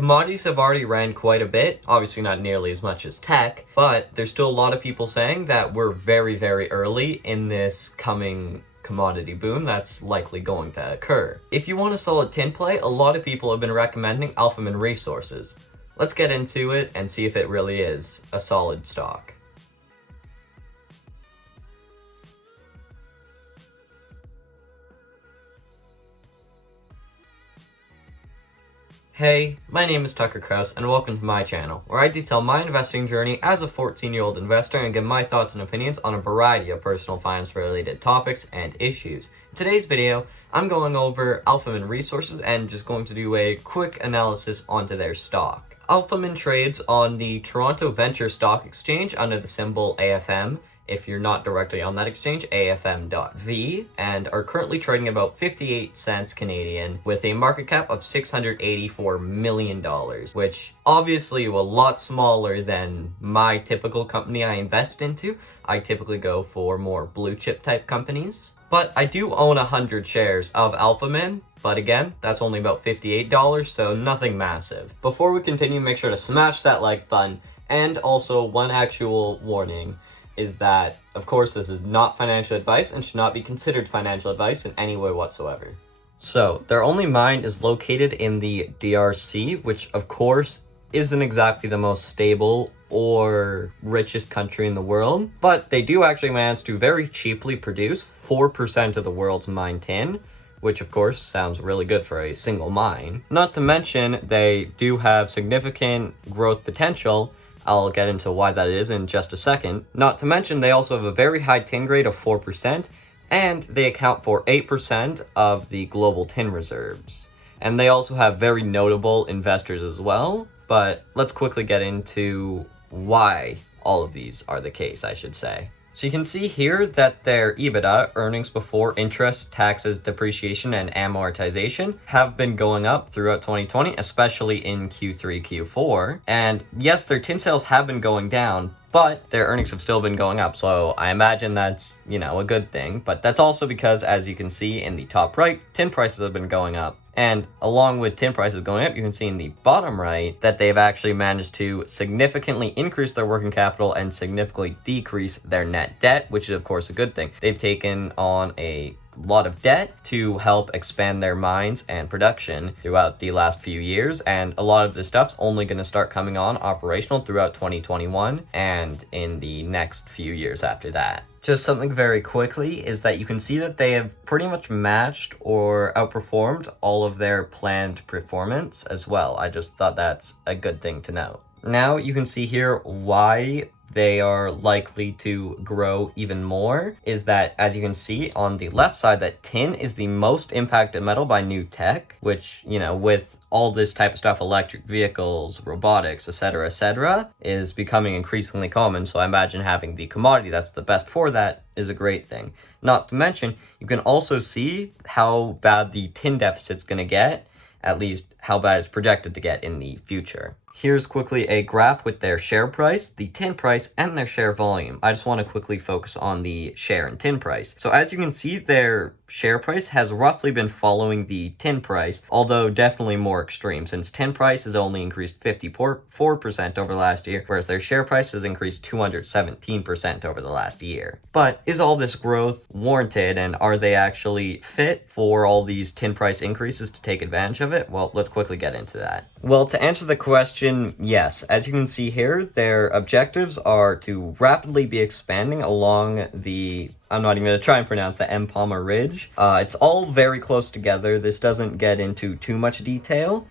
Commodities have already ran quite a bit, obviously not nearly as much as tech, but there's still a lot of people saying that we're very, very early in this coming commodity boom that's likely going to occur. If you want a solid tin play, a lot of people have been recommending Alphamin Resources. Let's get into it and see if it really is a solid stock. Hey, my name is Tucker Kraus and welcome to my channel, where I detail my investing journey as a 14-year-old investor and give my thoughts and opinions on a variety of personal finance related topics and issues. In today's video, I'm going over Alphamin Resources and just going to do a quick analysis onto their stock. Alphamin trades on the Toronto Venture Stock Exchange under the symbol AFM. If you're not directly on that exchange, AFM.V, and are currently trading about 58 cents Canadian with a market cap of $684 million, which obviously a lot smaller than my typical company I invest into. I typically go for more blue chip type companies. But I do own 100 shares of Alphamin, but again, that's only about $58, so nothing massive. Before we continue, make sure to smash that like button, and also one actual warning is that, of course, this is not financial advice and should not be considered financial advice in any way whatsoever. So, their only mine is located in the DRC, which, of course, isn't exactly the most stable or richest country in the world, but they do actually manage to very cheaply produce 4% of the world's mined tin, which of course sounds really good for a single mine. Not to mention, they do have significant growth potential. I'll get into why that is in just a second. Not to mention, they also have a very high tin grade of 4%, and they account for 8% of the global tin reserves. And they also have very notable investors as well, but let's quickly get into why all of these are the case, I should say. So you can see here that their EBITDA, earnings before interest, taxes, depreciation, and amortization, have been going up throughout 2020, especially in Q3, Q4. And yes, their tin sales have been going down, but their earnings have still been going up. So I imagine that's, a good thing. But that's also because, as you can see in the top right, tin prices have been going up. And along with tin prices going up, you can see in the bottom right that they've actually managed to significantly increase their working capital and significantly decrease their net debt, which is of course a good thing. They've taken on a lot of debt to help expand their mines and production throughout the last few years, and a lot of this stuff's only going to start coming on operational throughout 2021 and in the next few years after that. Just something very quickly is that you can see that they have pretty much matched or outperformed all of their planned performance as well. I just thought that's a good thing to note. Now you can see here why they are likely to grow even more is that, as you can see on the left side, that tin is the most impacted metal by new tech, which, with all this type of stuff, electric vehicles, robotics, etc., is becoming increasingly common. So I imagine having the commodity that's the best for that is a great thing. Not to mention, you can also see how bad the tin deficit's going to get, at least how bad it's projected to get in the future. Here's quickly a graph with their share price, the tin price, and their share volume. I just want to quickly focus on the share and tin price. So as you can see, their share price has roughly been following the tin price, although definitely more extreme, since tin price has only increased 54% over the last year, whereas their share price has increased 217% over the last year. But is all this growth warranted, and are they actually fit for all these tin price increases to take advantage of it? Well, let's quickly get into that. Well, to answer the question, yes. As you can see here, their objectives are to rapidly be expanding along the, I'm not even going to try and pronounce the Huma-Huma Ridge. It's all very close together. This doesn't get into too much detail.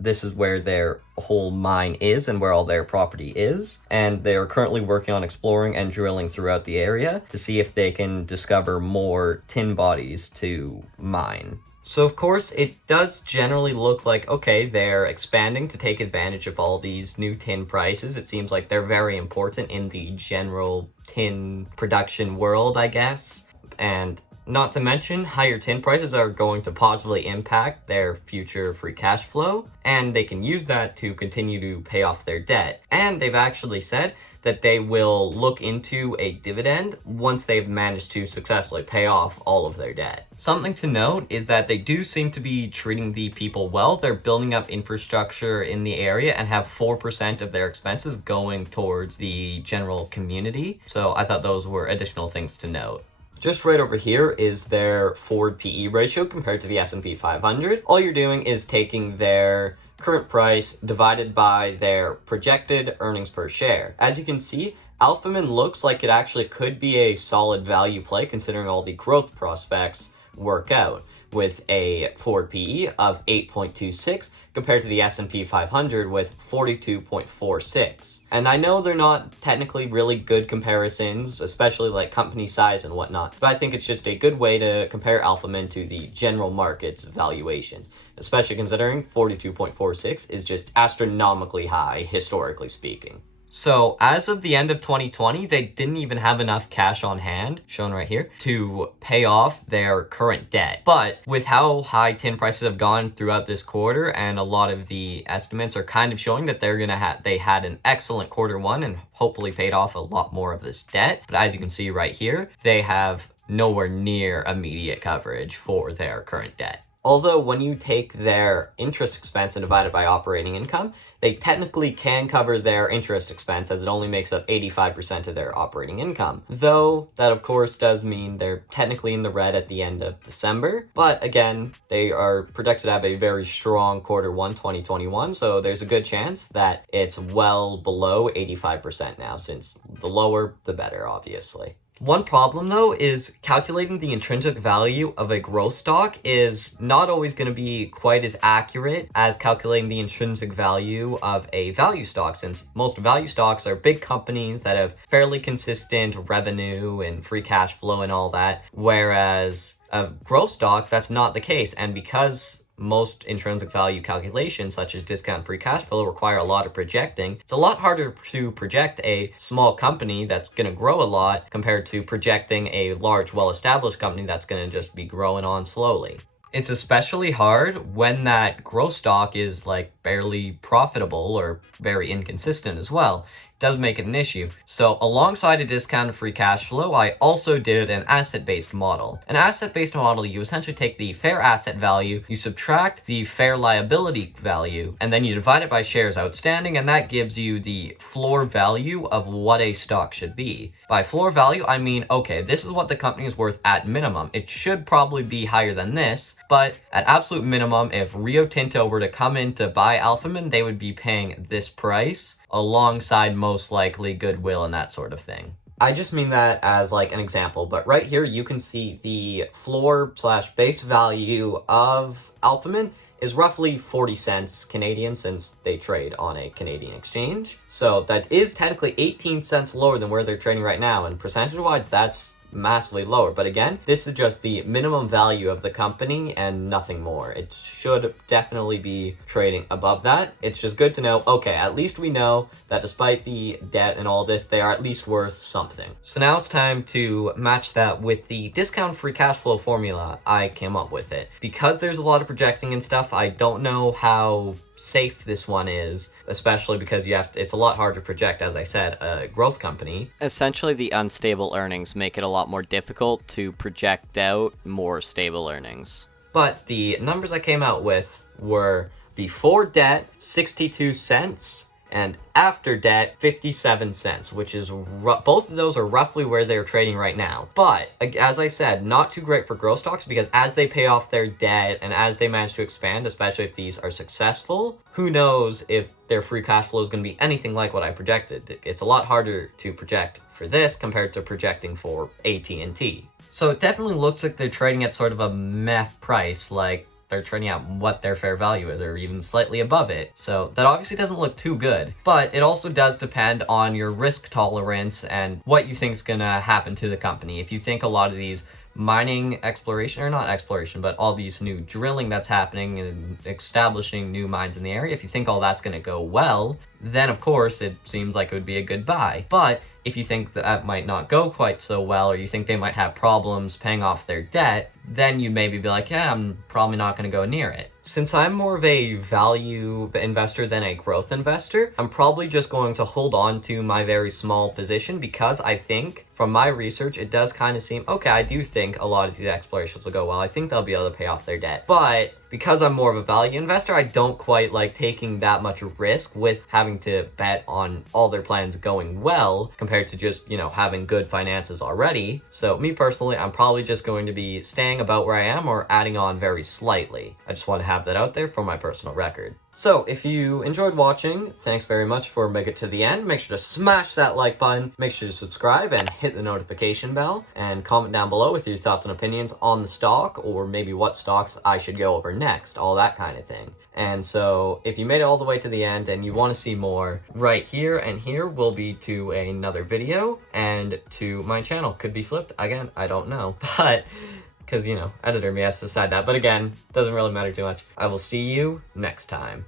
This is where their whole mine is and where all their property is. And they are currently working on exploring and drilling throughout the area to see if they can discover more tin bodies to mine. So of course, it does generally look like, okay, they're expanding to take advantage of all these new tin prices. It seems like they're very important in the general tin production world, I guess. And not to mention, higher tin prices are going to positively impact their future free cash flow, and they can use that to continue to pay off their debt. And they've actually said that they will look into a dividend once they've managed to successfully pay off all of their debt. Something to note is that they do seem to be treating the people well. They're building up infrastructure in the area and have 4% of their expenses going towards the general community. So I thought those were additional things to note. Just right over here is their forward PE ratio compared to the S&P 500. All you're doing is taking their current price divided by their projected earnings per share. As you can see, Alphamin looks like it actually could be a solid value play considering all the growth prospects work out, with a forward PE of 8.26 compared to the S&P 500 with 42.46. And I know they're not technically really good comparisons, especially like company size and whatnot, but I think it's just a good way to compare Alphamin to the general market's valuations, especially considering 42.46 is just astronomically high, historically speaking. So as of the end of 2020, they didn't even have enough cash on hand, shown right here, to pay off their current debt. But with how high tin prices have gone throughout this quarter, and a lot of the estimates are kind of showing that they had an excellent quarter one and hopefully paid off a lot more of this debt. But as you can see right here, they have nowhere near immediate coverage for their current debt. Although when you take their interest expense and divide it by operating income, they technically can cover their interest expense as it only makes up 85% of their operating income. Though that of course does mean they're technically in the red at the end of December. But again, they are projected to have a very strong quarter one 2021. So there's a good chance that it's well below 85% now, since the lower, the better, obviously. One problem though is calculating the intrinsic value of a growth stock is not always going to be quite as accurate as calculating the intrinsic value of a value stock, since most value stocks are big companies that have fairly consistent revenue and free cash flow and all that, whereas a growth stock, that's not the case. And because most intrinsic value calculations, such as discount free cash flow, require a lot of projecting, it's a lot harder to project a small company that's going to grow a lot compared to projecting a large, well-established company that's going to just be growing on slowly. It's especially hard when that growth stock is like barely profitable or very inconsistent as well. Does make it an issue. So alongside a discounted free cash flow, I also did an asset-based model. An asset-based model, you essentially take the fair asset value, you subtract the fair liability value, and then you divide it by shares outstanding, and that gives you the floor value of what a stock should be. By floor value, I mean, okay, this is what the company is worth at minimum. It should probably be higher than this, but at absolute minimum, if Rio Tinto were to come in to buy Alphamin, they would be paying this price alongside most likely goodwill and that sort of thing. I just mean that as like an example, but right here you can see the floor slash base value of Alphamin is roughly 40 cents Canadian, since they trade on a Canadian exchange. So that is technically 18 cents lower than where they're trading right now, and percentage-wise that's massively lower. But again, this is just the minimum value of the company and nothing more. It should definitely be trading above that. It's just good to know, okay, at least we know that despite the debt and all this, they are at least worth something. So now it's time to match that with the discount free cash flow formula I came up with it. Because there's a lot of projecting and stuff, I don't know how safe this one is, especially because it's a lot harder to project, as I said, a growth company. Essentially, the unstable earnings make it a lot more difficult to project out more stable earnings. But the numbers I came out with were before debt 62 cents and after debt 57 cents, which is both of those are roughly where they're trading right now. But as I said, not too great for growth stocks, because as they pay off their debt and as they manage to expand, especially if these are successful, who knows if their free cash flow is going to be anything like what I projected. It's a lot harder to project for this compared to projecting for AT&T. So it definitely looks like they're trading at sort of a meh price, like they're trading at what their fair value is, or even slightly above it. So that obviously doesn't look too good. But it also does depend on your risk tolerance and what you think is going to happen to the company. If you think a lot of these mining exploration, or not exploration, but all these new drilling that's happening and establishing new mines in the area, if you think all that's going to go well, then of course it seems like it would be a good buy. But if you think that might not go quite so well, or you think they might have problems paying off their debt, then you maybe be like, yeah, I'm probably not going to go near it. Since I'm more of a value investor than a growth investor, I'm probably just going to hold on to my very small position because I think, from my research, it does kind of seem, okay, I do think a lot of these explorations will go well. I think they'll be able to pay off their debt. But because I'm more of a value investor, I don't quite like taking that much risk with having to bet on all their plans going well compared to just, having good finances already. So me personally, I'm probably just going to be staying about where I am or adding on very slightly. I just want to have that out there for my personal record. So, if you enjoyed watching, thanks very much for making it to the end. Make sure to smash that like button, make sure to subscribe and hit the notification bell, and comment down below with your thoughts and opinions on the stock, or maybe what stocks I should go over next, all that kind of thing. And so, if you made it all the way to the end and you want to see more, right here and here will be to another video, and to my channel. Could be flipped, again, I don't know, but because, editor me has to decide that. But again, doesn't really matter too much. I will see you next time.